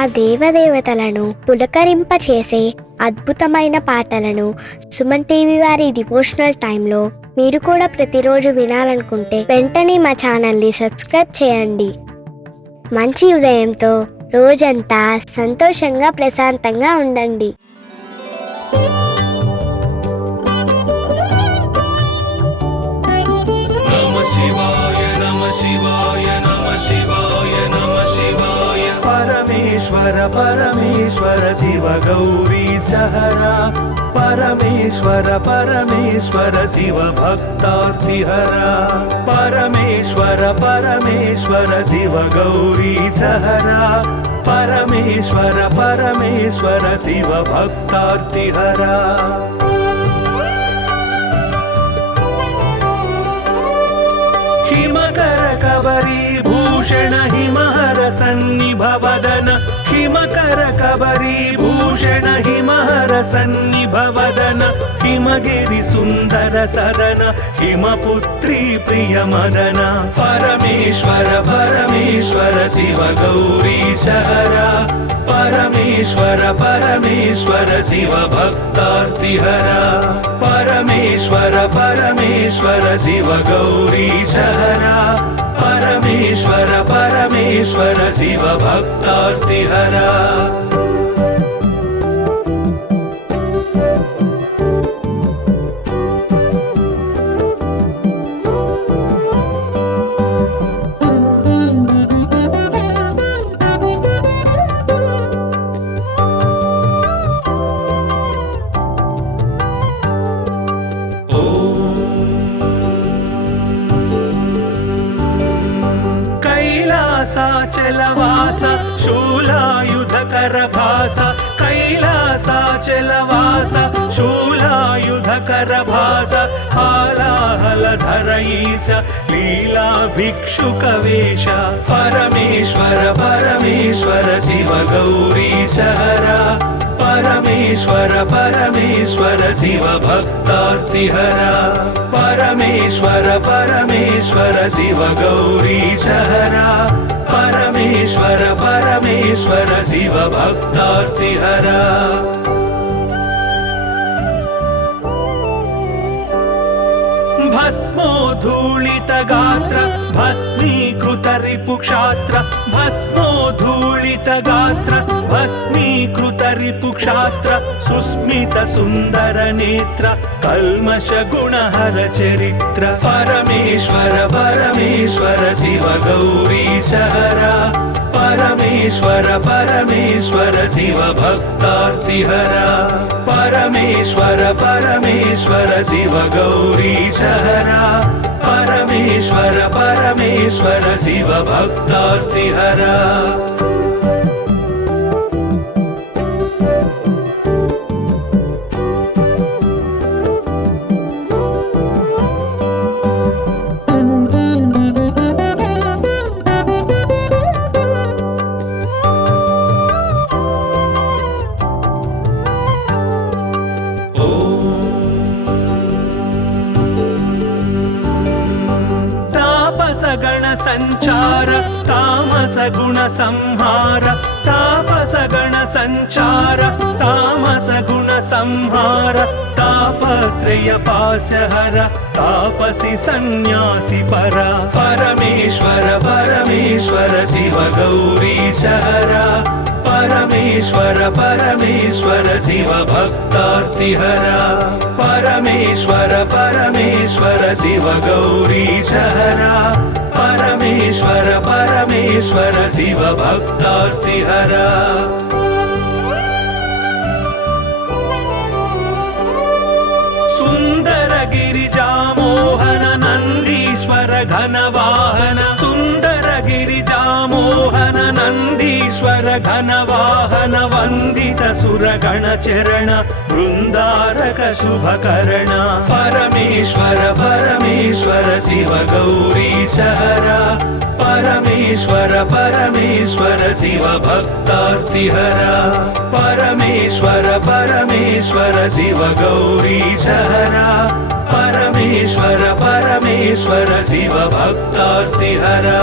ఆ దేవదేవతలను పులకరింపచేసే అద్భుతమైన పాటలను సుమన్ టీవీ వారి డివోషనల్ టైంలో మీరు కూడా ప్రతిరోజు వినాలనుకుంటే వెంటనే మా ఛానల్ని సబ్స్క్రైబ్ చేయండి. మంచి ఉదయంతో రోజంతా సంతోషంగా ప్రశాంతంగా ఉండండి. परमेश्वर परमेश्वर शिव गौरी सहरा परमेश्वर परमेश्वर शिव भक्तार्तिहरा परमेश्वर परमेश्वर शिव गौरी सहरा परमेश्वर परमेश्वर शिव भक्तार्तिहरा हिमकर कबरी भूषण हिमहर सन्निभवदन हिमकर कबरी भूषण हिमहर सन्निभवदन हिमगिरि सुंदर सदन हिमपुत्री प्रिय मदन परमेश्वर परमेश्वर शिव गौरी सहरा परमेश्वर परमेश्वर शिव भक्तार्तिहरा परमेश्वर परमेश्वर शिव गौरी सहरा परमेश्वर परमेश्वर शिव भक्तार्तिहरा कैलासाचलवास शूलायुधकर भास कैलासाचलवास शूलायुधकर भास हालाहलधर ईश लीला भिक्षुकवेश परमेश्वर परमेश्वर शिव गौरी सहरा परमेश्वर परमेश्वर शिव भक्तार्तिहरा परमेश्वर परमेश्वर शिव गौरी सहरा परमेश्वर परमेश्वर शिव भक्तार्तिहरा भस्मोद्धूलित गात्र भस्मीकृत रिपुक्षात्र भस्मोद्धूलित गात्र भस्मीकृत रिपुक्षात्र सुस्मित सुंदर नेत्र कल्मष गुणहर चरित्र परमेश्वर परमेश्वर शिव गौरी सहरा परमेश्वर परमेश्वर शिव भक्तार्तिहरा परमेश्वर परमेश्वर शिव गौरी सहरा परमेश्वर परमेश्वर शिव भक्तार्तिहरा गण संचार तामस गुण संहार तापस गण संचार तामस गुण संहार तापत्रय पासहर तापसी सन्यासी परा परमेश्वर परमेश्वर शिव गौरी सहरा परमेश्वर परमेश्वर शिव भक्तार्तिहरा परमेश्वर परमेश्वर शिव गौरी सहरा परमेश्वर परमेश्वर शिव भक्तार्तिहरा सुंदर गिरिजा मोहन नंदीश्वर घन वाहन सुंदर गिरिजा मोहन नंदीश्वर घन वाहन वंदित सुर गण चरण वृंदारक शुभकर्ण परमेश्वर परमेश्वर शिव गौरी सहरा परमेश्वर परमेश्वर शिव भक्तार्तिहरा परमेश्वर परमेश्वर शिव गौरी सहरा परमेश्वर परमेश्वर शिव भक्तार्तिहरा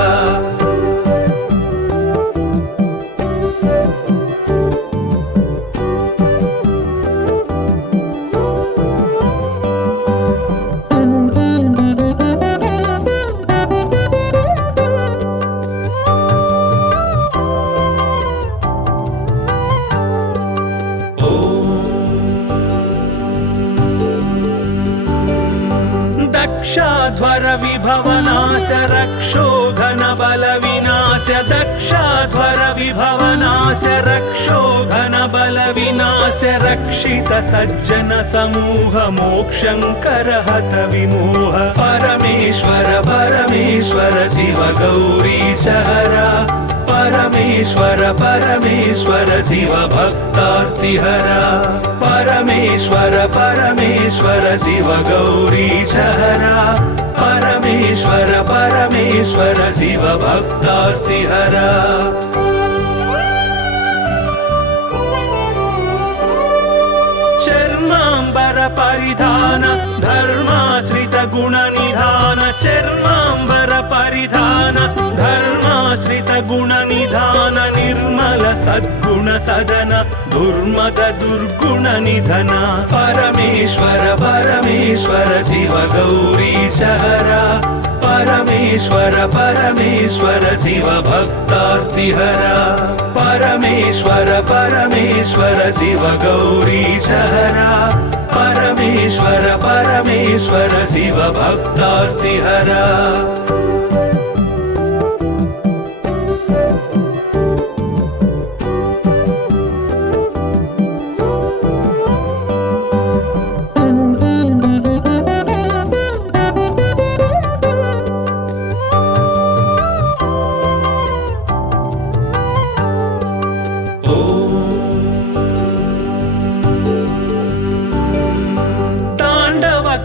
दक्षाध्वर विभवनाश रक्षोघन बल विनाश दक्षाध्वर विभवनाश रक्षोघन बल विनाश रक्षित सज्जन समूह मोक्षंकर हत विमोह परमेश्वर परमेश्वर शिव गौरी सहरा परमेश्वर परमेश्वर शिव भक्तार्तिहरा परमेश्वर परमेश्वर शिव गौरी सहरा परमेश्वर परमेश्वर शिव भक्तार्तिहरा चर्मांबर परिधान धर्माश्रित गुण निधान चर्मांबर परिधान धर्माश्रित गुण निधान निर्मल सद्गुण सदन दुर्मद दुर्गुण निधन परमेश्वर परमेश्वर शिव गौरी सहरा परमेश्वर परमेश्वर शिव भक्तार्तिहरा परमेश्वर परमेश्वर शिव गौरी सहरा परमेश्वर परमेश्वर शिव भक्तार्तिहरा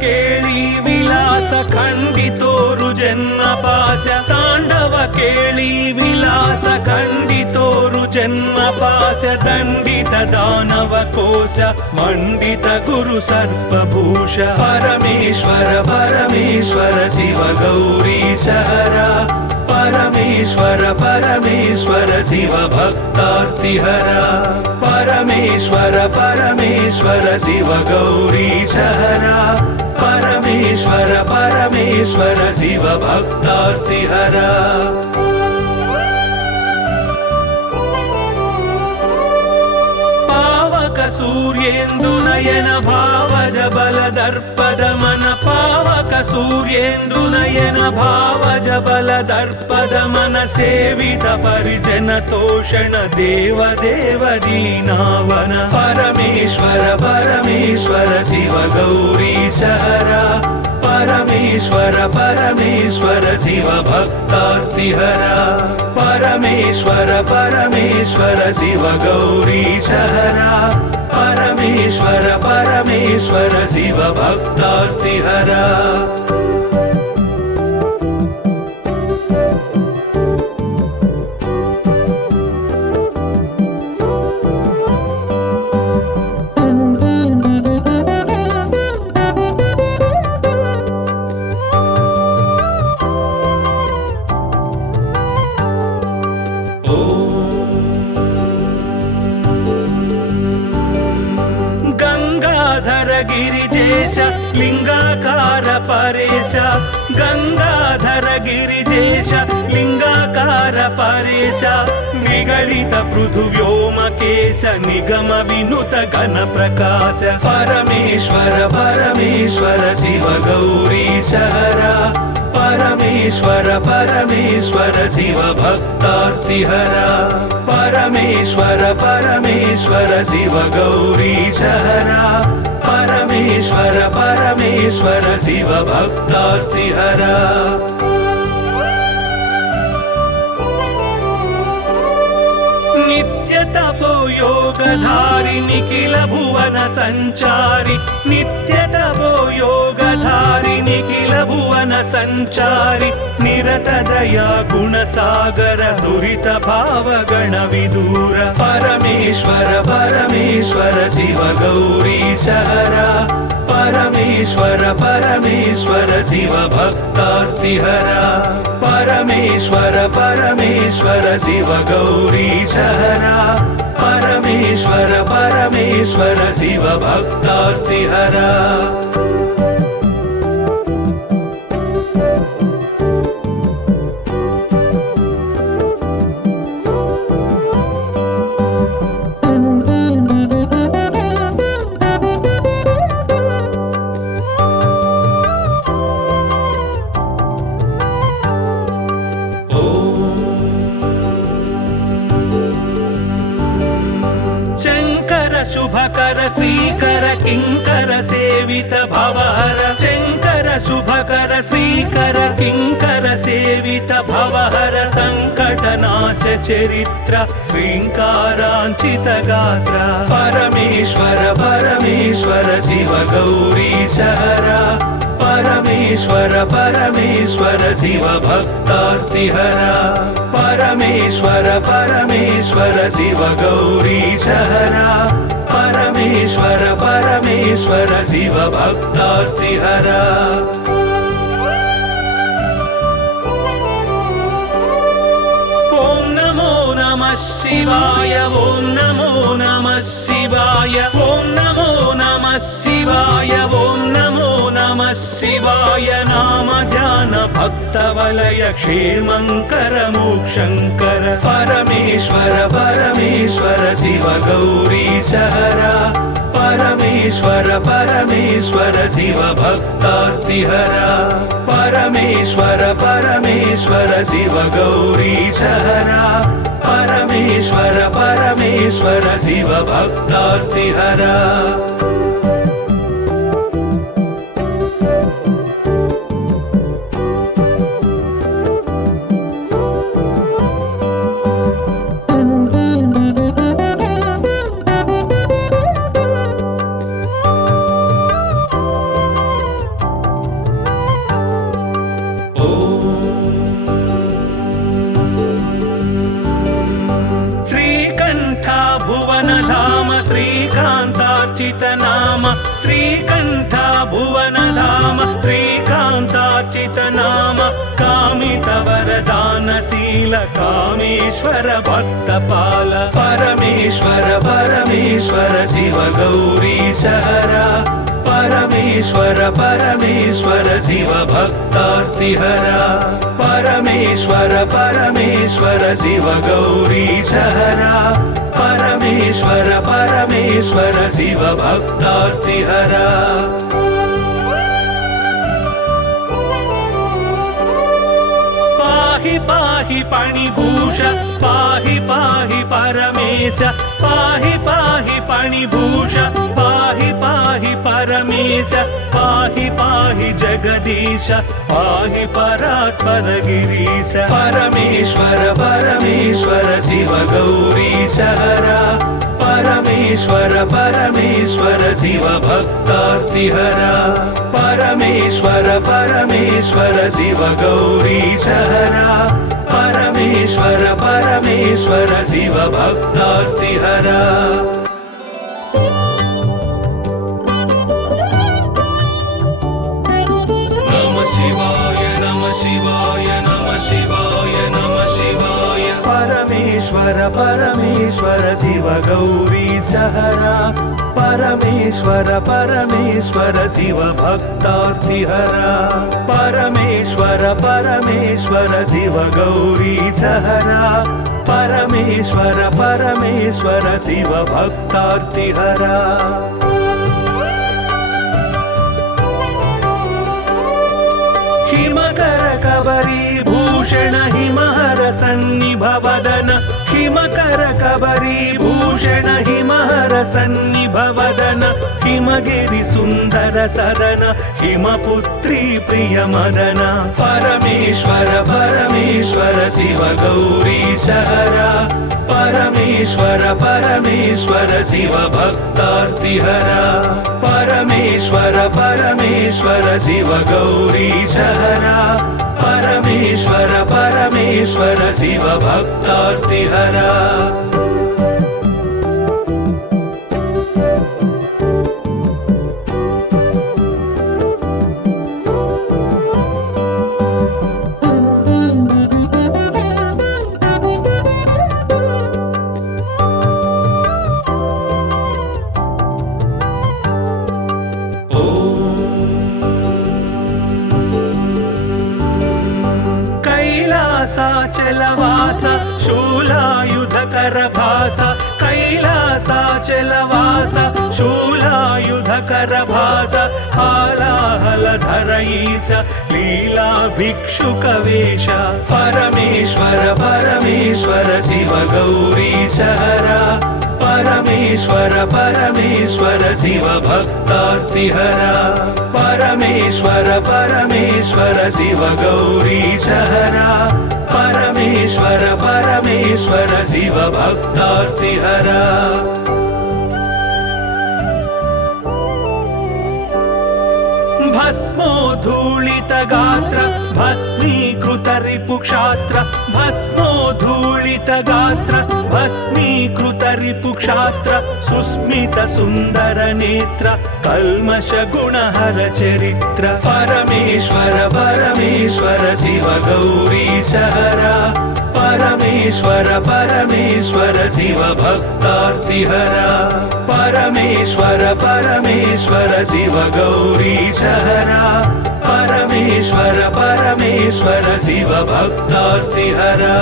ಕೇಳಿ ವಿಲಾಸ ಖಂಡಿತೋರು ಜನ್ಮ ಪಾಶ ತಾಂಡವ ಕೇಳಿ ವಿಲಾಸ ಖಂಡಿತೋರು ಜನ್ಮ ಪಾಶ ದಂಡಿತ ದಾನವ ಕೋಶ ಮಂಡಿತ ಗುರು ಸರ್ಪಭೂಷ ಪರಮೇಶ್ವರ ಪರಮೇಶ್ವರ ಶಿವ ಗೌರಿ ಸಹರ परमेश्वर परमेश्वर शिव भक्तार्तिहरा परमेश्वर परमेश्वर शिव गौरी सहरा परमेश्वर परमेश्वर शिव भक्तार्तिहरा सूर्येन्दु नयन भावज बल दर्पद मन पावक सूर्येन्दु नयन भावज बल दर्पद मन सेवित परिजन तोषण देव देव दीनावन परमेश्वर परमेश्वर शिव गौरी सहरा परमेश्वर परमेश्वर शिव भक्तार्तिहरा परमेश्वर परमेश्वर शिव गौरी सहरा परमेश्वर परमेश्वर शिव भक्तार्तिहरा गिरिजेश लिंगाकार परेश गंगाधर गिरिजेश लिंगाकार परेश निगलित पृथु व्योमकेश निगम विनुत घन प्रकाश परमेश्वर परमेश्वर शिव गौरी सहरा परमेश्वर परमेश्वर शिव भक्तार्तिहरा परमेश्वर परमेश्वर शिव गौरी सहरा परमेश्वर परमेश्वर शिव भक्तार्तिहरा नित्य तपो योगधारि निखिल भुवन संचारि नित्य तपो योगधारि निखिल भुवन संचारि निरत दया गुण सागर दुरित भाव गण विदूर परमेश्वर परमेश्वर शिव गौरी सहरा परमेश्वर परमेश्वर शिव भक्तार्तिहरा परमेश्वर परमेश्वर शिव गौरी सहरा परमेश्वर परमेश्वर शिव भक्तार्तिहरा शुभकर श्रीकर किंकर सेवित भवहर शंकर शुभकर श्रीकर किंकर सेवित भवहर संकटनाश चरित्र श्रींकारांचित गात्र परमेश्वर परमेश्वर शिव गौरी सहरा परमेश्वर परमेश्वर शिव भक्तार्तिहरा परमेश्वर परमेश्वर शिव गौरी सहरा परमेश्वर परमेश्वर शिव भक्तार्तिहरा ओम नमो नमः शिवाय ओम नमो नमः शिवाय ओम नमो नमः शिवाय ओम नमो नमः शिवाय नाम ध्यान भक्त वलय क्षेमंकर मोक्षंकर परमेश्वर परमेश्वर शिव गौरी सहरा परमेश्वर परमेश्वर शिव भक्तार्तिहरा परमेश्वर परमेश्वर शिव गौरी सहरा परमेश्वर परमेश्वर शिव भक्तार्तिहरा नाम श्रीकंठ भुवन धाम श्रीकांतार्चित नाम कामित वरदानशील कामेश्वर भक्तपाल परमेश्वर परमेश्वर शिव गौरी सहरा परमेश्वर परमेश्वर शिव भक्तार्तिहरा परमेश्वर परमेश्वर शिव गौरी सहरा परमेश्वर परमेश्वर शिव भक्तार्तिहरा पाहि पाहि पाणिभूष पाहि पाहि परमेश पाहि पाहि पाणिभूष पाहि पाहि परमेश पाहि पाहि जगदीश पाहि परात्पर गिरीश परमेश्वर परमेश्वर शिव गौरी सहरा परमेश्वर परमेश्वर शिव भक्तार्तिहरा परमेश्वर परमेश्वर शिव गौरी सहरा परमेश्वर परमेश्वर शिव भक्तार्तिहरा नमः शिवाय नमः शिवाय नमः शिवाय नमः शिवाय परमेश्वर परमेश्वर शिव गौरी सहरा परमेश्वर परमेश्वर शिव भक्तार्तिहरा परमेश्वर परमेश्वर शिव गौरी सहरा परमेश्वर परमेश्वर शिव भक्तार्तिहरा हिमकर कबरी भूषण हिमहर सन्निभवदन हिमकर कबरी भूषण हिमहर सन्निभवदन हिमगिरि सुंदर सदन हिमपुत्री प्रिय मदन परमेश्वर परमेश्वर शिव गौरी सहरा परमेश्वर परमेश्वर शिव भक्तार्तिहरा परमेश्वर परमेश्वर शिव गौरी सहरा परमेश्वर परमेश्वर शिव भक्तार्तिहरा कैलासाचलवास शूलायुधकर भास कैलासाचलवास शूलायुधकर भास हालाहलधर ईश लीला भिक्षुक वेश परमेश्वर परमेश्वर शिव गौरी सहरा परमेश्वर परमेश्वर परमेश्वर शिव भक्तार्तिहरा परमेश्वर परमेश्वर शिव गौरीशहरा परमेश्वर परमेश्वर शिव भक्तार्तिहरा भस्मोद्धूलित गात्र भस्मीकृत रिपुक्षात्र भस्मोद्धूलित गात्र भस्मीकृत रिपुक्षात्र सुस्मित सुन्दर नेत्र कल्मष गुणहर चरित्र परमेश्वर परमेश्वर शिव गौरीशहरा परमेश्वर परमेश्वर शिव भक्तार्तिहरा परमेश्वर परमेश्वर शिव गौरीशहरा परमेश्वर परमेश्वर शिव भक्तार्तिहरा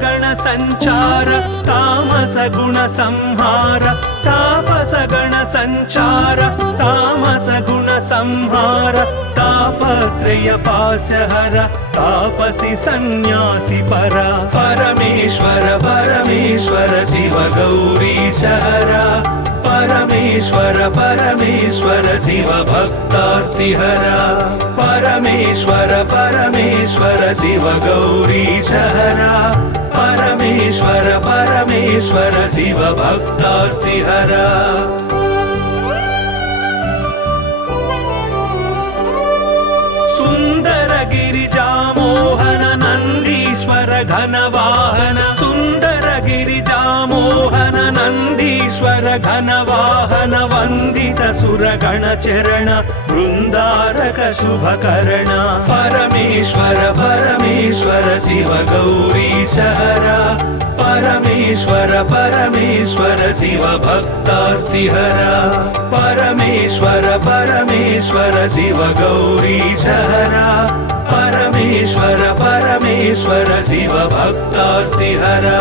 गण संचार तामस गुण संहार तापस गण संचार तामस गुण संहार तापत्रय पाशहर तापसी सन्यासी परा परमेश्वर परमेश्वर शिव गौरीशहरा परमेश्वर परमेश्वर शिव भक्तार्तिहरा परमेश्वर परमेश्वर शिव गौरीशहरा परमेश्वर परमेश्वर शिव भक्तार्तिहरा सुंदर गिरिजा मोहन नंदीश्वर घनवाहन सुंदर गिरिजा मोहन नंदीश्वर घनवाहन वंदित सुरगण चरण वृंदारक शुभकर्ण परमेश्वर परमेश्वर शिव गौरीशहरा परमेश्वर परमेश्वर शिव भक्तार्तिहरा परमेश्वर परमेश्वर शिव गौरीशहरा परमेश्वर परमेश्वर शिव भक्तार्तिहरा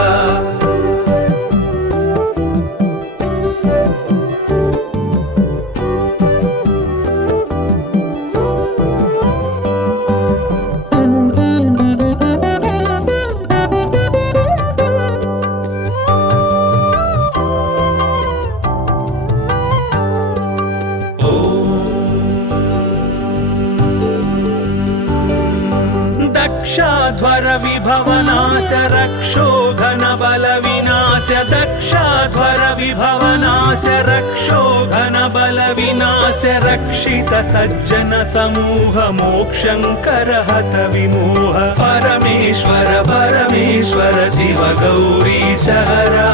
दक्षाध्वर विभवनाश रक्षोघन बल विनाश दक्षाध्वर विभवनाश रक्षोघन बल विनाश रक्षित सज्जन समूह मोक्षंकर हत विमोह परमेश्वर परमेश्वर शिव गौरीशहरा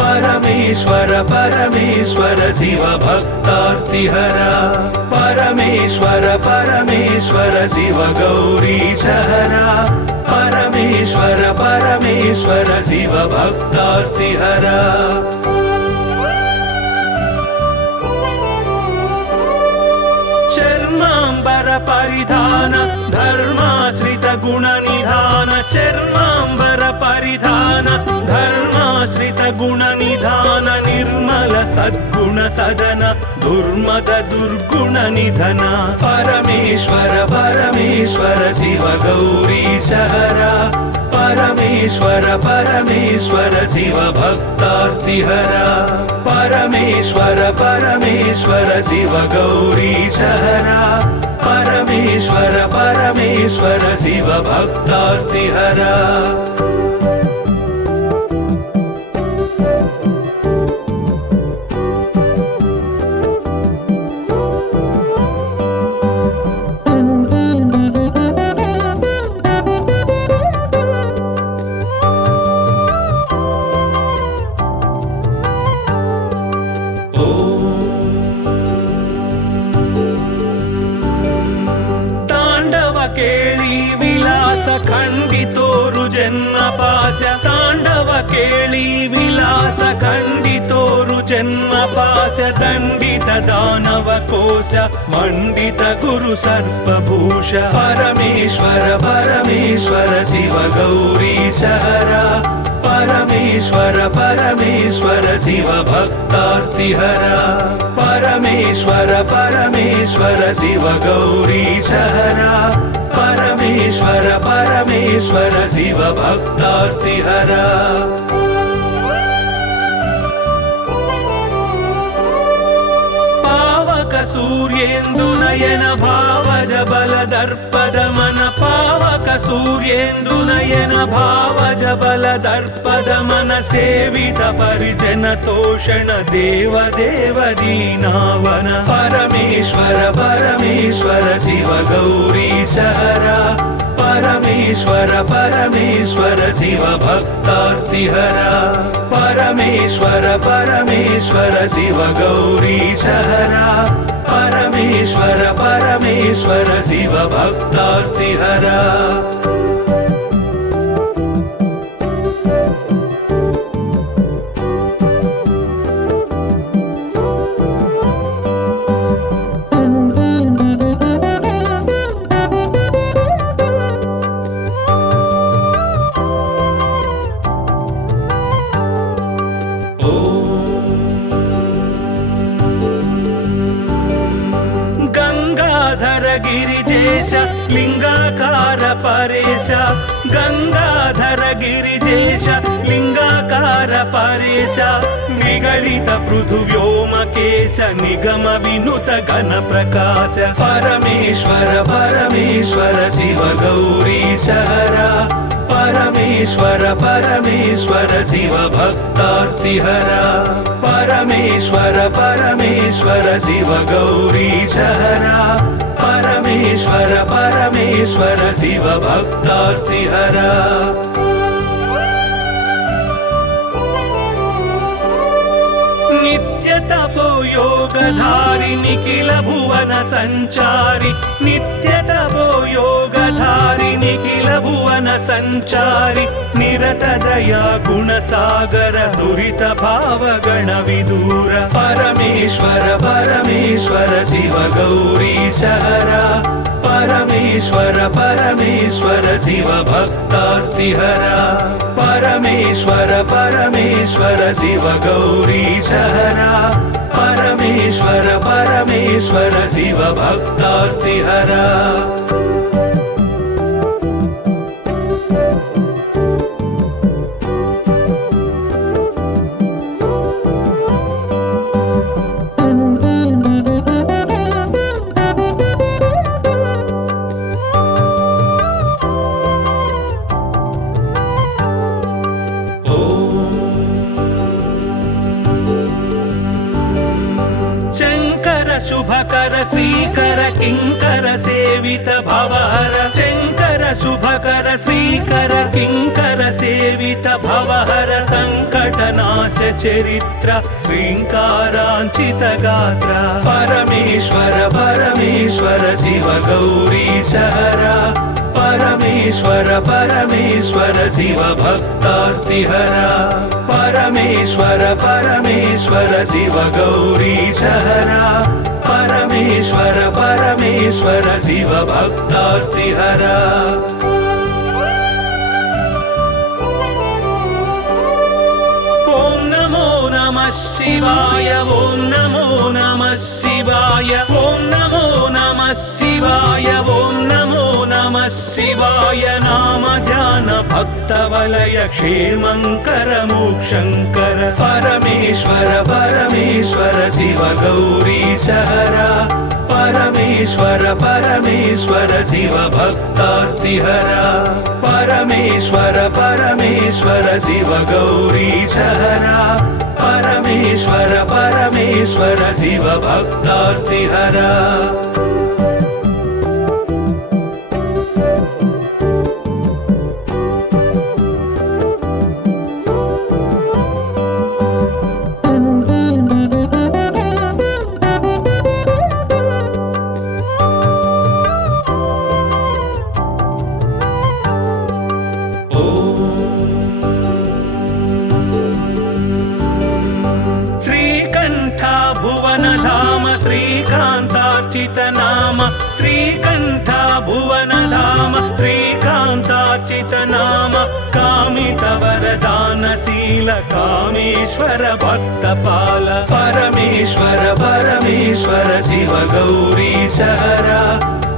परमेश्वर परमेश्वर शिव भक्तार्तिहरा परमेश्वर परमेश्वर शिव गौरीशहरा परमेश्वर परमेश्वर शिव भक्तार्तिहरा चर्मांबर परिधान धर्माश्रित गुण निधान चर्मांबर परिधान धर्माश्रित गुण निधान निर्मल सद्गुण सदन दुर्मद दुर्गुण निधन परमेश्वर परमेश्वर शिव गौरीशहरा परमेश्वर परमेश्वर शिव भक्तार्तिहरा परमेश्वर परमेश्वर शिव गौरीशहरा परमेश्वर परमेश्वर शिव भक्तार्तिहरा ಕೇಳಿ ವಿಲಾಸ ಖಂಡಿತೋರು ಜನ್ಮ ಪಾಶ ತಾಂಡವ ಕೇಳಿ ವಿಲಾಸ ಖಂಡಿತೋರು ಜನ್ಮ జన్మ పాశ దండిత దానవ కోశ మండిత గురు సర్పభూష పరమేశ్వర పరమేశ్వర శివ గౌరీశహర పరమేశ్వర పరమేశ్వర శివ భక్తార్తిహర పరమేశ్వర పరమేశ్వర శివ గౌరీశహర పరమేశ్వర పరమేశ్వర శివ భక్తార్తిహర పావక సూర్యేందు నయన భావజ బల దర్పదమన పావక సూర్యేందు నయన భావజ బల దర్పదమన సేవిత పరిజన తోషణ దేవ దేవ దీనావన పరమేశ్వర పరమేశ్వర శివ గౌరీశహర పరమేశ్వర పరమేశ్వర శివ భక్తార్తిహర పరమేశ్వర పరమేశ్వర శివ గౌరీశహర పరమేశ్వర పరమేశ్వర శివ భక్తార్తిహర గిరిజేశ లింగాకార పరేశ గంగాధర గిరిజేశ లింగాకార పరేశ నిగళిత పృథువ్యోమకేశ నిగమ వినుత గణ ప్రకాశ పరమేశ్వర పరమేశ్వర శివ గౌరీశహర పరమేశ్వర పరమేశ్వర శివ భక్తార్తిహర పరమేశ్వర పరమేశ్వర శివ గౌరీశహర పరమేశ్వర పరమేశ్వర శివ భక్తార్తిహర నిత్య తపో యోగధారి నిఖిల భువన సంచారి నిత్య తపో యోగధారి నిఖిల భువన సంచారి నిరత దయా గుణ సాగర దురిత భావ గణ విదూర పరమేశ్వర పరమేశ్వర శివ గౌరీశహర పరమేశ్వర పరమేశ్వర శివ భక్తార్తిహర పరమేశ్వర పరమేశ్వర శివ గౌరీశహర పరమేశ్వర పరమేశ్వర శివ భక్తార్తిహర శుభకర శ్రీకర కింకర సేవిత భవహర శంకర శుభకర శ్రీకర కింకర సేవిత భవహర సంకటనాశ చరిత్ర శ్రీంకారాంచిత గాత్ర పరమేశ్వర పరమేశ్వర శివ గౌరీశహర పరమేశ్వర పరమేశ్వర శివ భక్తార్తిహర పరమేశ్వర పరమేశ్వర శివ గౌరీశహర పరమేశ్వర పరమేశ్వర శివ భక్తార్తిహర ఓం నమో నమః శివాయ ఓం నమో నమః శివాయ ఓం నమో నమః శివాయ ఓం నమో నమః శివాయ నామ ధ్యాన భక్త వలయ క్షేమంకర మోక్షంకర పరమేశ్వర పరమేశ్వర శివ గౌరీశహర పరమేశ్వర పరమేశ్వర శివ భక్తార్తిహర పరమేశ్వర పరమేశ్వర శివ గౌరీశహర పరమేశ్వర పరమేశ్వర శివ భక్తార్తిహర శ్రీకర श्रीकण्ठ भुवनधाम श्रीकान्तार्चितनाम श्रीकण्ठ भुवनधाम श्रीकान्तार्चितनाम कामितवरदानशील कामेश्वर भक्तपाल परमेश्वर परमेश्वर शिव गौरीशहरा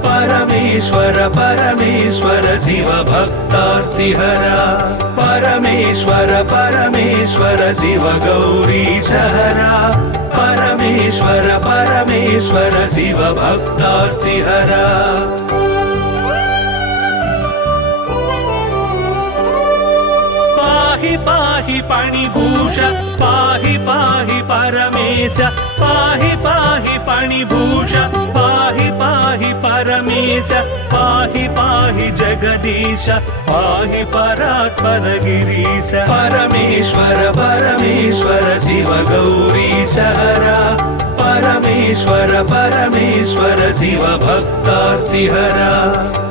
परमेश्वर परमेश्वर शिव भक्तार्तिहरा परमेश्वर परमेश्वर शिव गौरीशहरा परमेश्वर परमेश्वर शिव भक्तार्तिहरा पाहि पाहि पाणिभूष पाहि पाहि परमेश पाहि पाहि पाणिभूष पाहि पाहि परमेश पाहि पाहि जगदीश पाहि परात्पर गिरीश परमेश्वर परमेश्वर शिव गौरीशहरा परमेश्वर परमेश्वर शिव भक्तार्तिहरा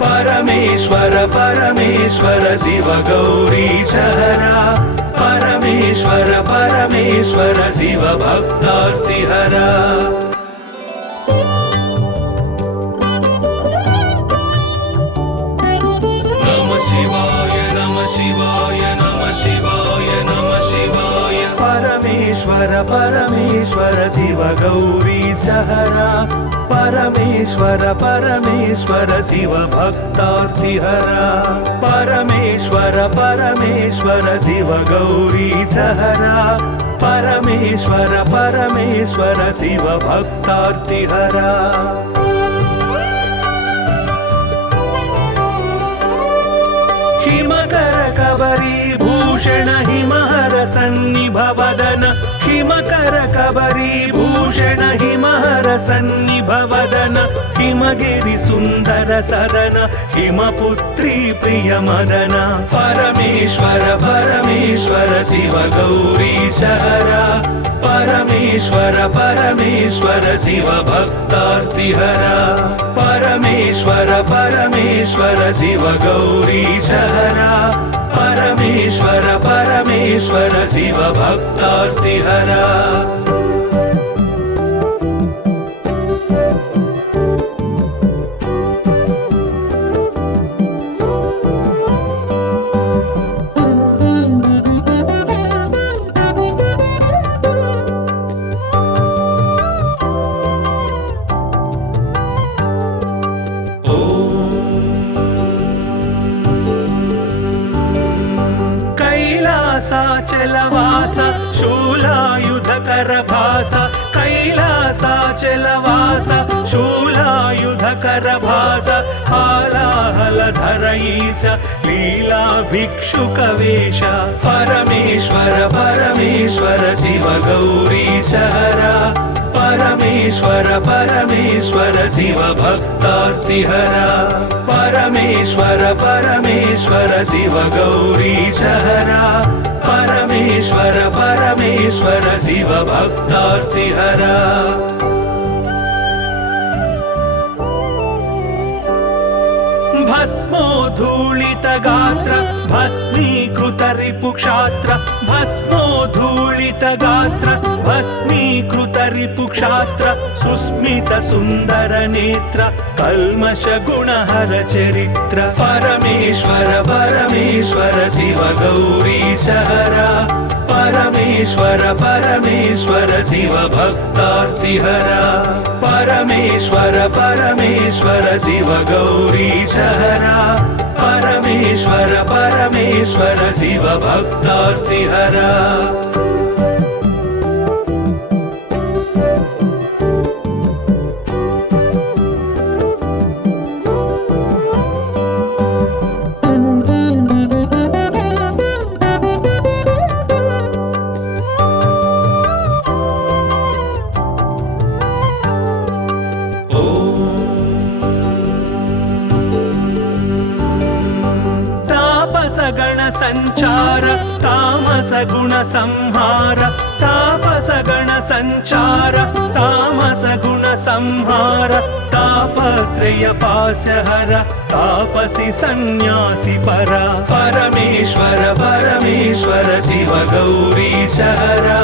परमेश्वर परमेश्वर शिव गौरीशहरा परमेश्वर परमेश्वर शिव भक्तार्तिहरा नमः शिवाय नमः शिवाय नमः शिवाय नमः शिवाय परमेश्वर परमेश्वर शिव गौरीशहरा परमेश्वर परमेश्वर शिव भक्तार्तिहरा परमेश्वर परमेश्वर शिव गौरीशहरा परमेश्वर परमेश्वर शिव भक्तार्तिहरा हिमकर कबरी भूषण हिमहर सन्निभवदन हिमकर कबरी भूषण हिमहर सन्निभवदन हिमगिरि सुन्दर सदन हिमपुत्री प्रिय मदन परमेश्वर परमेश्वर शिव गौरीशहरा परमेश्वर परमेश्वर शिव भक्तार्तिहरा परमेश्वर परमेश्वर शिव गौरीशहरा परमेश्वर परमेश्वर शिव भक्तार्तिहरा कैलासाचलवास शूलायुधकर भास कैलासाचलवास शूलायुधकर भास हालाहलधर ईश लीला भिक्षुकवेश परमेश्वर परमेश्वर शिव गौरीशहरा परमेश्वर परमेश्वर शिव भक्तार्तिहरा परमेश्वर परमेश्वर शिव गौरीशहरा परमेश्वर परमेश्वर शिव भक्तार्तिहरा भस्मोद्धूलित गात्र भस्मीकृत रिपुक्षात्र भस्मोद्धूलित गात्र भस्मीकृत रिपुक्षात्र सुस्मित सुन्दर नेत्र कल्मष गुणहर चरित्र परमेश्वर परमेश्वर शिव गौरीशहरा परमेश्वर परमेश्वर शिव भक्तार्तिहरा परमेश्वर परमेश्वर शिव गौरीशहरा परमेश्वर परमेश्वर शिव भक्तार्तिहरा गण संचार तामस गुण संहार तापस गण संचार तामस गुण संहार तापत्रय पास्यहर तापसी सन्यासी परा परमेश्वर परमेश्वर शिव गौरीशहरा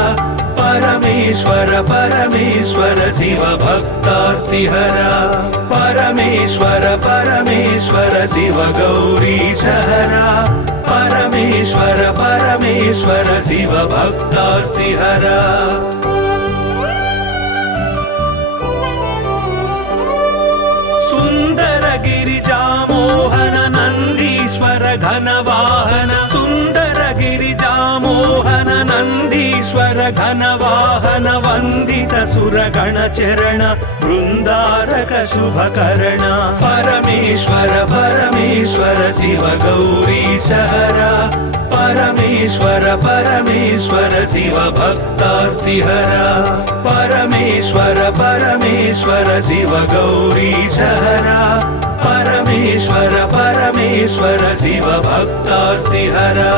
परमेश्वर परमेश्वर शिव भक्तार्तिहरा परमेश्वर परमेश्वर शिव गौरीशहरा परमेश्वर परमेश्वर शिव भक्तार्तिहरा सुंदर गिरिजामोहन नंदीश्वर घनवाहन सुंदर गिरिजामोहन नंदीश्वर घनवाहन वंदित सुरगण चरण वृंदारक शुभकरण परमेश्वर परमेश्वर शिव गौरीशहरा परमेश्वर परमेश्वर शिव भक्तार्तिहरा परमेश्वर परमेश्वर शिव गौरीशहरा परमेश्वर परमेश्वर शिव भक्तार्तिहरा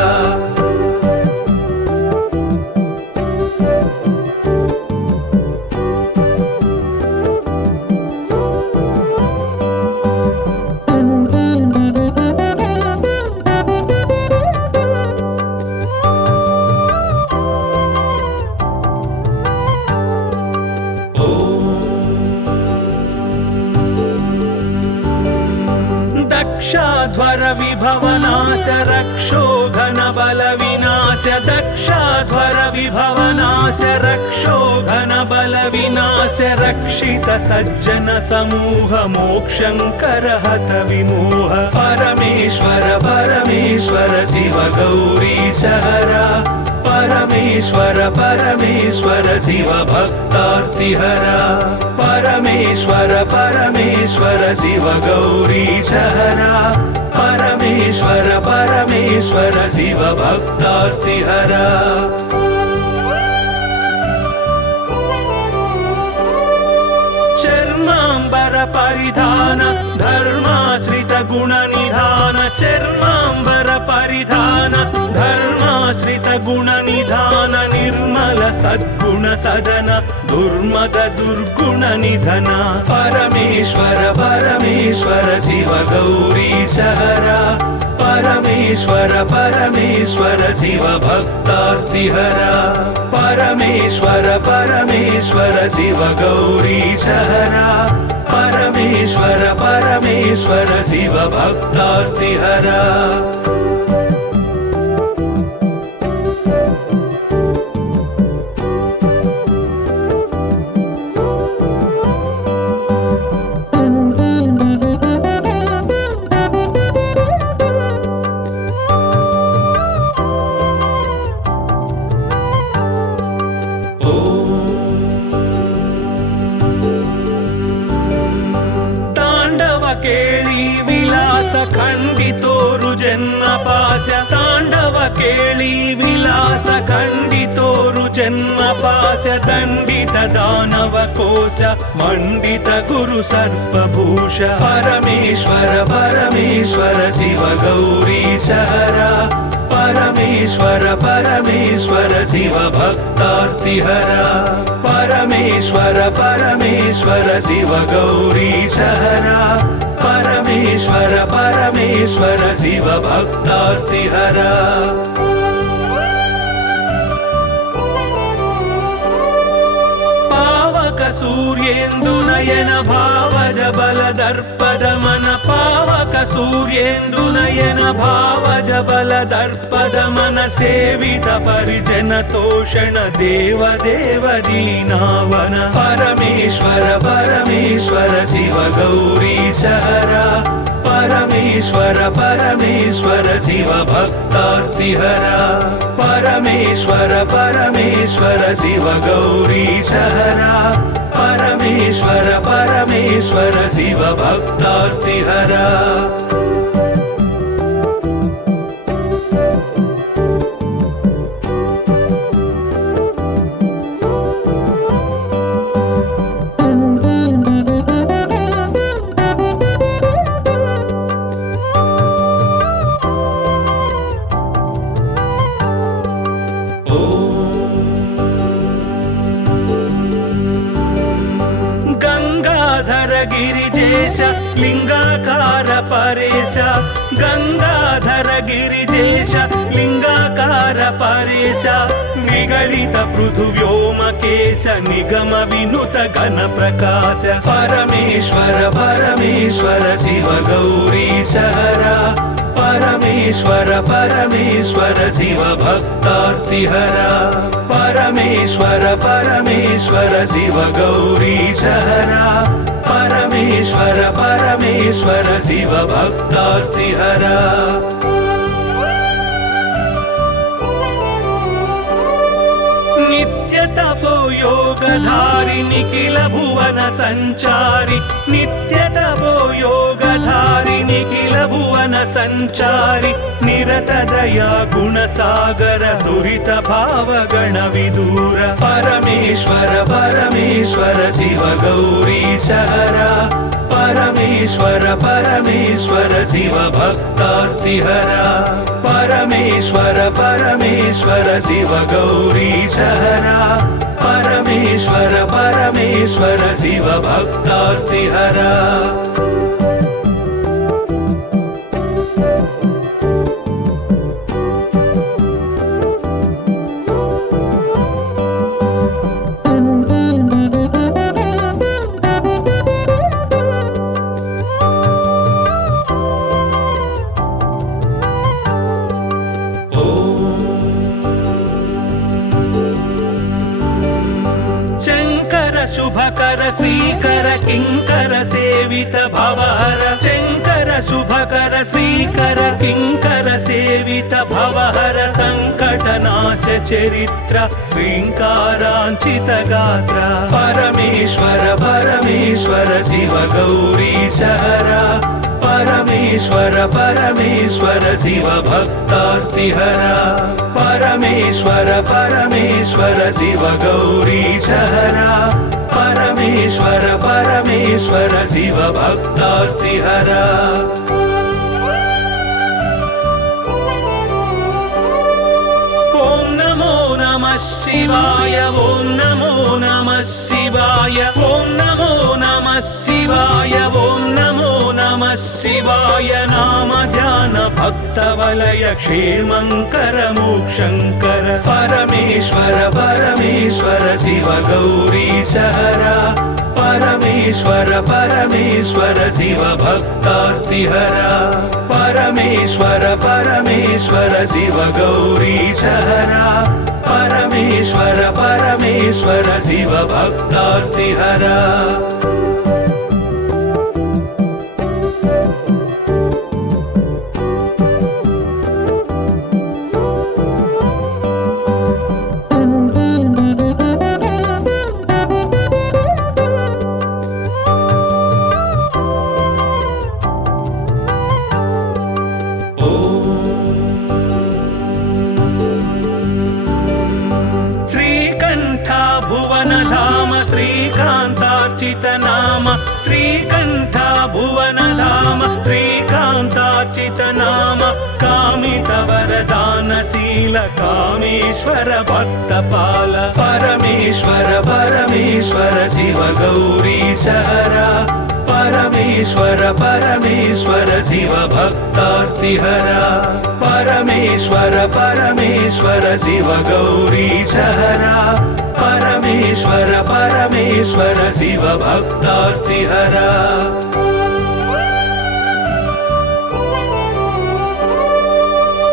दक्षाध्वर विभवनाश रक्षो घन बल विनाश दक्षाध्वर विभवनाश रक्षो घन बल विनाश रक्षित सज्जन समूह मोक्षंकर हत विमोह परमेश्वर परमेश्वर शिव गौरीशहरा परमेश्वर परमेश्वर शिव भक्तार्तिहरा परमेश्वर परमेश्वर शिव गौरीशहरा परमेश्वर परमेश्वर शिव भक्तार्तिहरा चर्मांबर परिधान धर्माश्रित गुण निधान चर्मांबर परिधान धर्माश्रित गुण निधान निर्मल सद्गुण सदन दुर्मद दुर्गुण निधन परमेश्वर परमेश्वर शिव गौरीशहरा परमेश्वर परमेश्वर शिव भक्तार्तिहरा परमेश्वर परमेश्वर शिव गौरीशहरा परमेश्वर परमेश्वर शिव भक्तार्तिहरा केळी विलास खंडितोरु जन्म पास्य तांडव केळी विलास खंडितोरु जन्म पास्य दंडित दानव कोश मंडित गुरु सर्पभूष परमेश्वर परमेश्वर शिव गौरीशहरा परमेश्वर परमेश्वर शिव भक्तार्तिहरा परमेश्वर परमेश्वर शिव गौरीशहरा परमेश्वर परमेश्वर शिव भक्तार्तिहरा सूर्येन्दुनयन भावज बल दर्पद मन पावक सूर्येन्दुनयन भावज बल दर्पद मन सेवित परिजन तोषण देव देव दीनावन परमेश्वर परमेश्वर शिव गौरीशहरा परमेश्वर परमेश्वर शिव भक्तार्तिहरा परमेश्वर परमेश्वर शिव गौरीशहरा परमेश्वर परमेश्वर शिव भक्तार्तिहरा गिरिजेश लिंगाकार परेश गंगाधर गिरिजेश लिंगाकार परेश निगलित पृथुव्योमकेश निगम विनुत घन प्रकाश परमेश्वर परमेश्वर शिव गौरीश हरा परमेश्वर परमेश्वर शिव भक्तार्तिहरा परमेश्वर परमेश्वर शिव गौरीश हरा परमेश्वर परमेश्वर शिव भक्तार्तिहरा नित्य तपो योगधारि निखिल भुवन संचारि नित्य तपो योगधारि निखिल भुवन संचारि निरत दया गुणसागर नुरित भाव गण विदूर परमेश्वर परमेश्वर शिव गौरीश हरा परमेश्वर परमेश्वर शिव भक्तार्तिहरा परमेश्वर परमेश्वर शिव गौरीश हरा परमेश्वर परमेश्वर शिव भक्तार्तिहरा शुभकर श्रीकर किंकर सेवित भवहर शंकर शुभकर श्रीकर किंकर सेवित भवहर संकटनाश चरित्र श्रींकारांचित गात्र परमेश्वर परमेश्वर शिव गौरीश हरा परमेश्वर परमेश्वर शिव भक्तार्तिहरा परमेश्वर परमेश्वर शिव गौरीश हरा परमेश्वर परमेश्वर शिव भक्तार्तिहरा ओम नमो नमः शिवाय ओम नमो नमः शिवाय ओम नमो नमः शिवाय ओम नमो नमः शिवाय नाम ध्यान भक्त वलय क्षेमंकर मोक्षंकर परमेश्वर परमेश्वर शिव गौरीश हरा परमेश्वर परमेश्वर शिव भक्तार्तिहरा परमेश्वर परमेश्वर शिव गौरीश हरा परमेश्वर परमेश्वर शिव भक्तार्तिहरा श्रीकांतार्चित नाम श्रीकंठ भुवन धाम श्रीकांतार्चित नाम कामित वरदानशील कामेश्वर भक्तपाल परमेश्वर परमेश्वर शिव गौरीश हरा परमेश्वर परमेश्वर शिव भक्तार्तिहरा परमेश्वर परमेश्वर शिव गौरीश हरा परमेश्वर परमेश्वर शिव भक्तार्तिहरा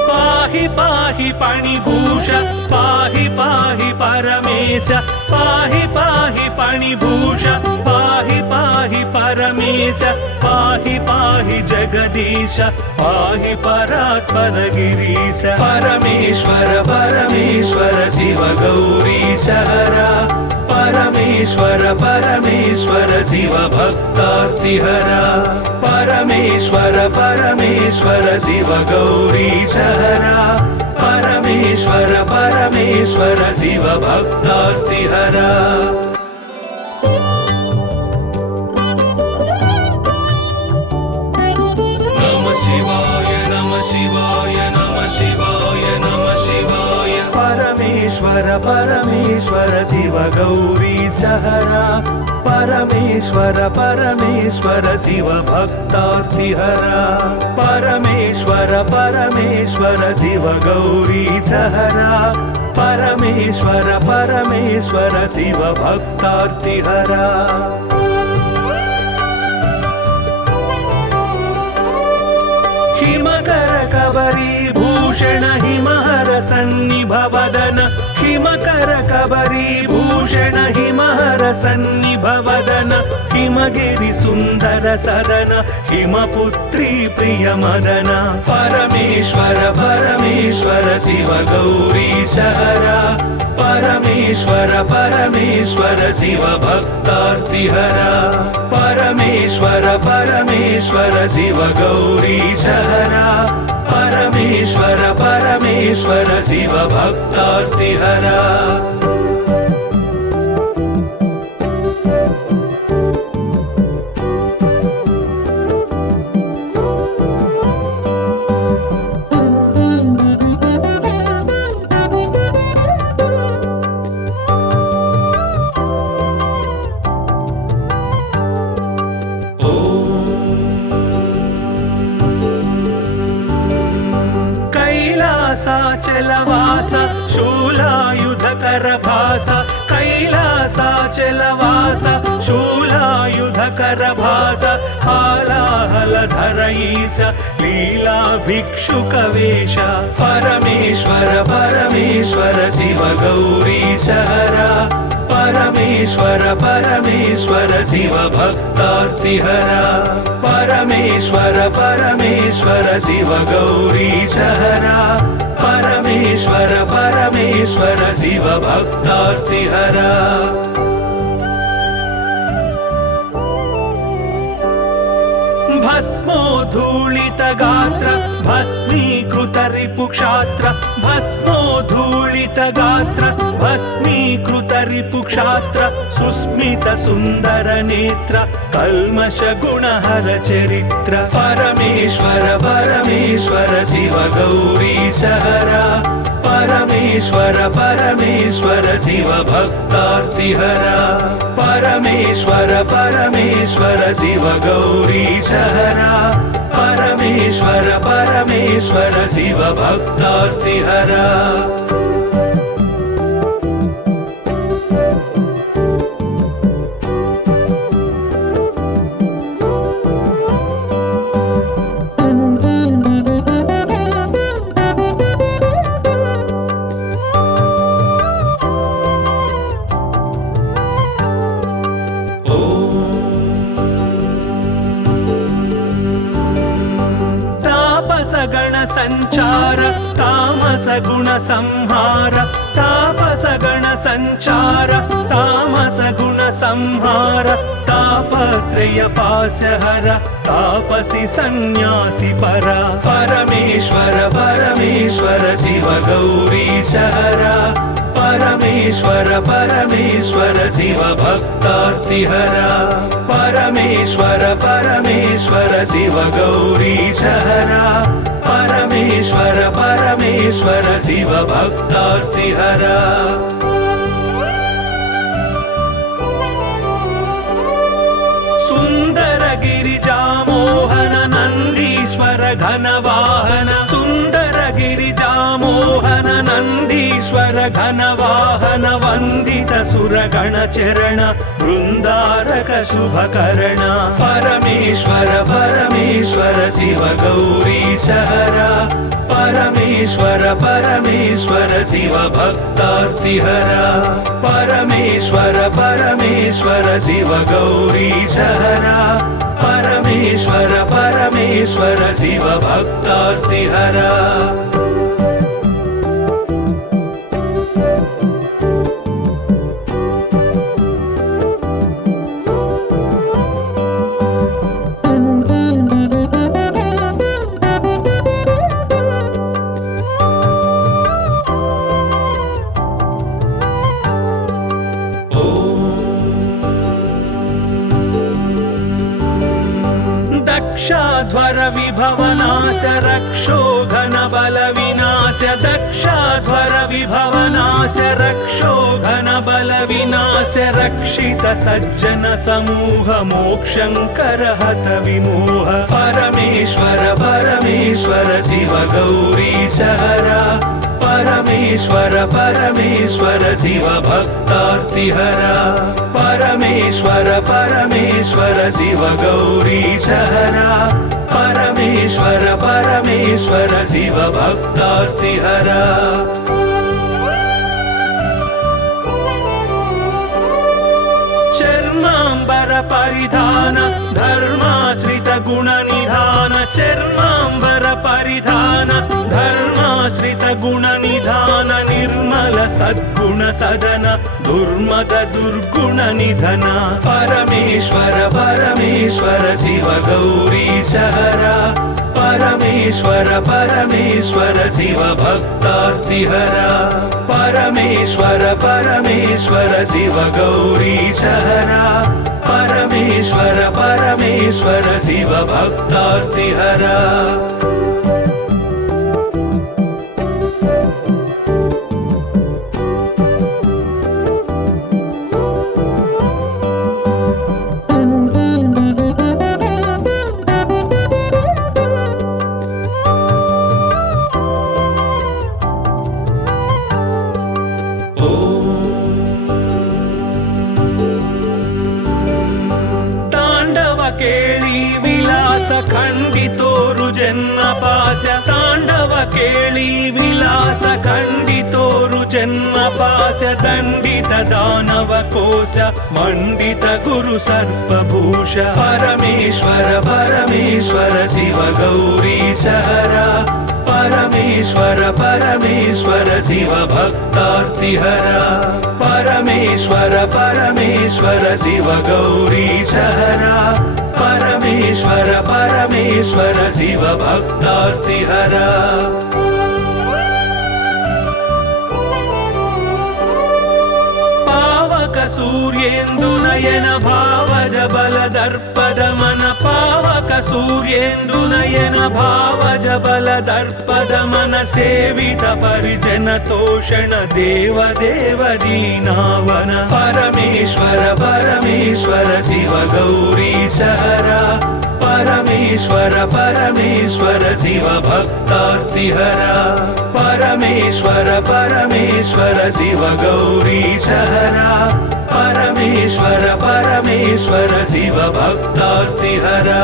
पाहि पाहि पाणिभूष पाहि पाहि परमेश पाहि पाहि पाणिभूष पाहि पाहि परमेश पाहि पाहि जगदीश पाहि परात्पर गिरीश परमेश्वर परमेश्वर शिव गौरीश हरा परमेश्वर परमेश्वर शिव भक्तार्तिहरा परमेश्वर परमेश्वर शिव गौरीश हरा परमेश्वर परमेश्वर शिव भक्तार्तिहरा नमः शिवाय नमः शिवाय नमः शिवाय नमः शिवाय परमेश्वर परमेश्वर शिव गौरीश हरा परमेश्वर परमेश्वर शिव भक्तार्तिहरा परमेश्वर परमेश्वर शिव गौरीश हरा परमेश्वर परमेश्वर शिव भक्तार्तिहरा हिमकर कबरी भूषण हिमहर सन्निभवदन हिमकर कबरी भूषण हिमहर सन्निभवदन हिमगिरि सुन्दर सदन हिमपुत्री प्रिय मदन परमेश्वर परमेश्वर शिव गौरी सहरा परमेश्वर परमेश्वर शिव भक्तार्तिहरा परमेश्वर परमेश्वर शिव गौरी सहरा परमेश्वर परमेश्वर शिव भक्तार्तिहरा कैलासाचलवास शूलायुधकर भास कैलासाचलवास शूलायुधकर भास हालाहलधर ईश लीला भिक्षुकवेश परमेश्वर परमेश्वर शिव गौरी सहरा परमेश्वर परमेश्वर शिव भक्तार्तिहरा परमेश्वर परमेश्वर शिव गौरी सहरा परमेश्वर परमेश्वर शिव भक्तार्तिहरा भस्मोद्धूलित गात्र भस्मीकृत रिपुक्षात्र भस्मोद्धूलित गात्र भस्मीकृत रिपुक्षात्र सुस्मित सुन्दर नेत्र कल्मष गुणहर चरित्र परमेश्वर परमेश्वर शिव गौरी सहरा परमेश्वर परमेश्वर शिव भक्तार्तिहरा परमेश्वर परमेश्वर शिव गौरी सहरा परमेश्वर परमेश्वर शिव भक्तार्तिहरा गण संचार तामस गुण संहार तापस गण संचार तामस गुण संहार तापत्रय पास्यहर तापसी सन्यासी परा परमेश्वर परमेश्वर शिव गौरी सहरा परमेश्वर परमेश्वर शिव भक्तार्तिहरा परमेश्वर परमेश्वर शिव गौरी सहरा परमेश्वर परमेश्वर शिव भक्तार्तिहरा सुंदर गिरिजा मोहन नंदीश्वर घनवाहन सुंदर गिरिजा मोहन नंदीश्वर घनवाहन वंदित सुरगण चरण वृंदारक शुभकर्ण परमेश्वर परमेश्वर शिव गौरी सहरा परमेश्वर परमेश्वर शिव भक्तार्तिहरा परमेश्वर परमेश्वर शिव गौरी सहरा परमेश्वर परमेश्वर शिव भक्तार्तिहरा दक्षाध्वर विभवनाश रक्षो घन बल विनाश दक्षाध्वर विभवनाश रक्षो घन बल विनाश रक्षित सज्जन समूह मोक्षंकर हत विमोह परमेश्वर परमेश्वर शिव गौरी सहरा परमेश्वर परमेश्वर शिव भक्तार्तिहरा परमेश्वर परमेश्वर शिव गौरीशहरा परमेश्वर परमेश्वर शिव भक्तार्तिहरा चर्मांबर परिधान धर्माश्रित गुण निधान चर्मांबर परिधान धर्माश्रित गुण निधान निर्मल सद्गुण सदन दुर्मद दुर्गुण निधन परमेश्वर परमेश्वर शिव गौरीशहरा परमेश्वर परमेश्वर शिव भक्तार्तिहरा परमेश्वर परमेश्वर शिव गौरीशहरा परमेश्वर परमेश्वर शिव भक्तार्तिहरा केळी विलास खंडितोरु जन्म पाश तांडव केळी विलास खंडितोरु जन्म पाश दंडित दानव कोश मंडित गुरु सर्पभूष परमेश्वर परमेश्वर शिव गौरीशहरा परमेश्वर परमेश्वर शिव भक्तार्तिहरा परमेश्वर परमेश्वर शिव गौरीशहरा परमेश्वर परमेश्वर शिव भक्तार्तिहरा सूर्येन्दुनयन भावज बल दर्पद मन पावक सूर्येन्दुनयन भावज बल दर्पद मन सेवित परिजन तोषण देव देव दीनावन परमेश्वर परमेश्वर शिव गौरीशहरा परमेश्वर परमेश्वर शिव भक्तार्तिहरा परमेश्वर परमेश्वर शिव गौरीशहरा परमेश्वर परमेश्वर शिव भक्तार्तिहरा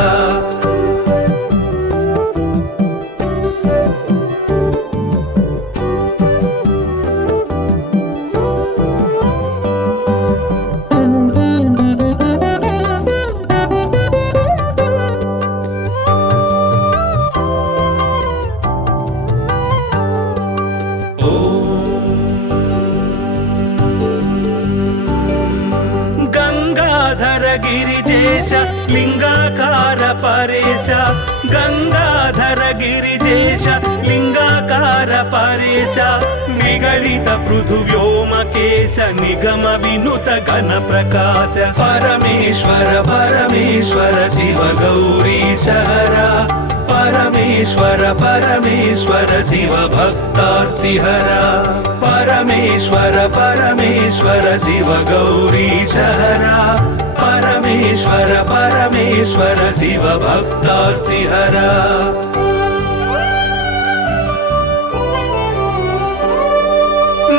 गिरिजेश लिंगाकार परेश गंगाधर गिरिजेश लिंगाकार परेश निगलित पृथुव्योमकेश निगम विनुत घन प्रकाश परमेश्वर परमेश्वर शिव गौरीशहरा परमेश्वर परमेश्वर शिव भक्तार्तिहरा परमेश्वर परमेश्वर शिव गौरीशहरा परमेश्वर परमेश्वर शिव भक्तार्तिहरा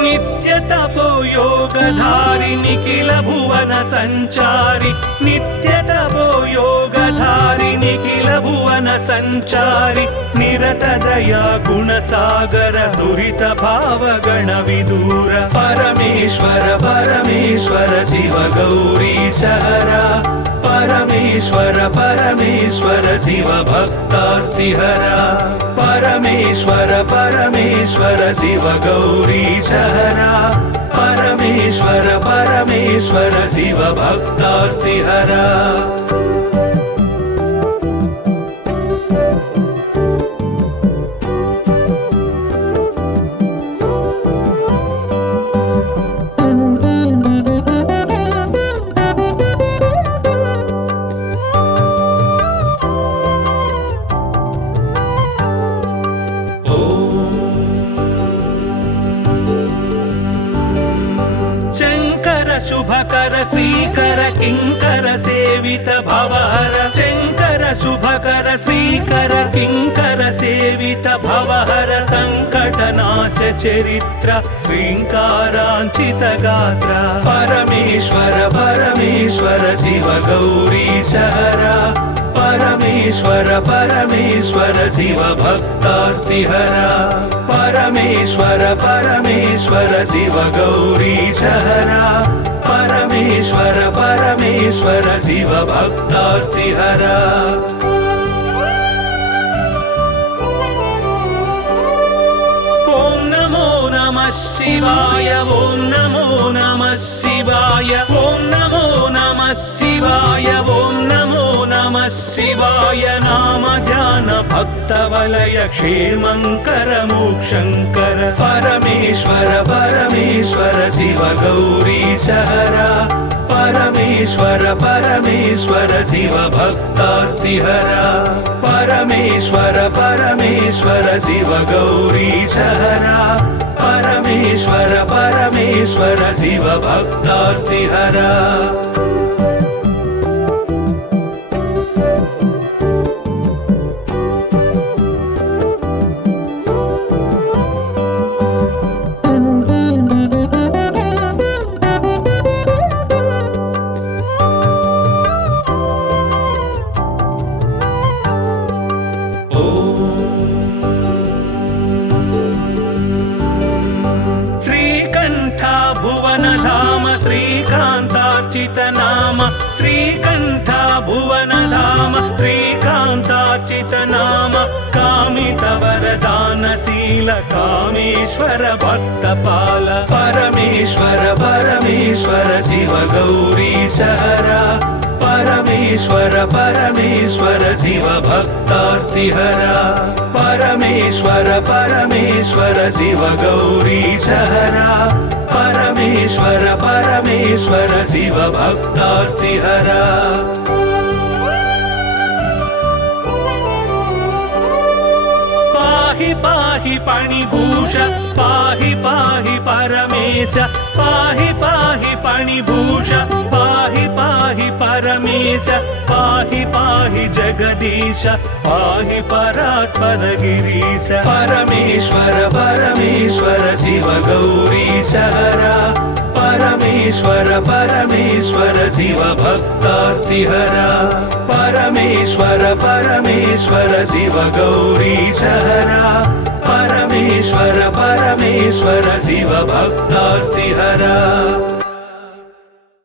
नित्य तपो योगधारि निखिल भुवन संचारि नित्य तपो योगधारि निखिल भुवन संचारि निरत दया गुण सागर दुरित भाव गण विदूर परमेश्वर परमेश्वर शिव गौरीशहरा परमेश्वर परमेश्वर शिव भक्तार्तिहरा परमेश्वर परमेश्वर शिव गौरीशहरा परमेश्वर परमेश्वर शिव भक्तार्तिहरा शुभकर श्रीकर किंकर सेवित भवहर शंकर शुभकर श्रीकर किंकर सेवित भवहर संकट नाश चरित्र श्रीङ्काराञ्चित गात्र परमेश्वर परमेश्वर शिव गौरी सहरा परमेश्वर परमेश्वर शिव भक्तार्तिहरा परमेश्वर परमेश्वर शिव गौरी सहरा परमेश्वर परमेश्वर शिव भक्तार्तिहरा शिवाय ॐ नमो नमः शिवाय ॐ नमो नमः शिवाय ॐ नमो नमः शिवाय नाम ध्यान भक्तवलय क्षेमङ्कर मोक्षङ्कर परमेश्वर परमेश्वर शिव गौरी सहरा परमेश्वर परमेश्वर शिव भक्तार्तिहरा परमेश्वर परमेश्वर शिव गौरी सहरा परमेश्वर परमेश्वर शिव भक्तार्तिहरा श्रीकान्तार्चित नाम श्रीकण्ठ भुवन धाम श्रीकान्तार्चित नाम कामित वरदानशील कामेश्वर भक्तपाल परमेश्वर परमेश्वर शिव गौरी सहरा परमेश्वर परमेश्वर शिव भक्तार्तिहरा परमेश्वर परमेश्वर शिव गौरी सहरा परमेश्वर परमेश्वर शिव भक्तार्तिहरा पाहि पाहि पणिभूष पाहि पाहि परमेश पाहि पाहि पणिभूष पाहि पाहि परमेश पाहि पाहि जगदीश पाहि परात्पर गिरीश परमेश्वर परमेश्वर शिव गौरी सहरा परमेश्वर परमेश्वर शिव भक्तार्तिहरा परमेश्वर परमेश्वर शिव गौरी सहरा परमेश्वर परमेश्वर शिव भक्तार्तिहरा